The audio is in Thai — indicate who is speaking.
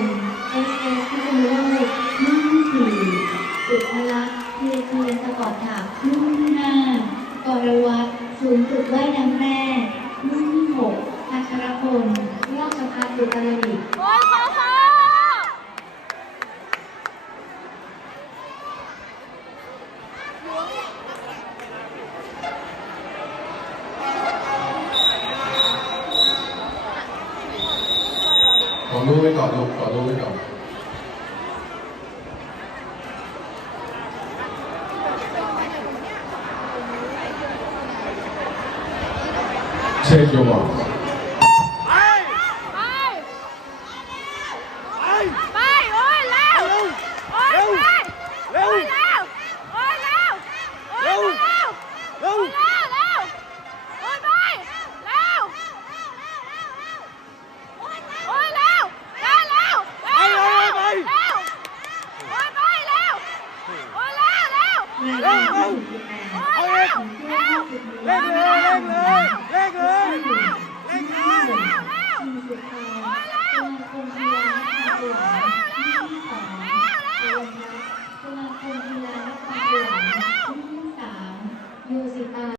Speaker 1: งศ์เอสเอสพิษณุโลกรุ่นที่สี่อุทลักษณ์เทียเทียสปอร์ตถักรุ่นที่ห้ากรวัตศูนย์ฝึกว่ายน้ำแม่รุ่นที่หกพัชรพลราชพัฒน์อุตรดิตถ์
Speaker 2: โอ้ยขอขอ
Speaker 3: ขอรู้ไว้ เร่
Speaker 2: งเร่งเร่งเร่งเลยเร่งเลยเร่งเล
Speaker 1: ย
Speaker 2: เร่ง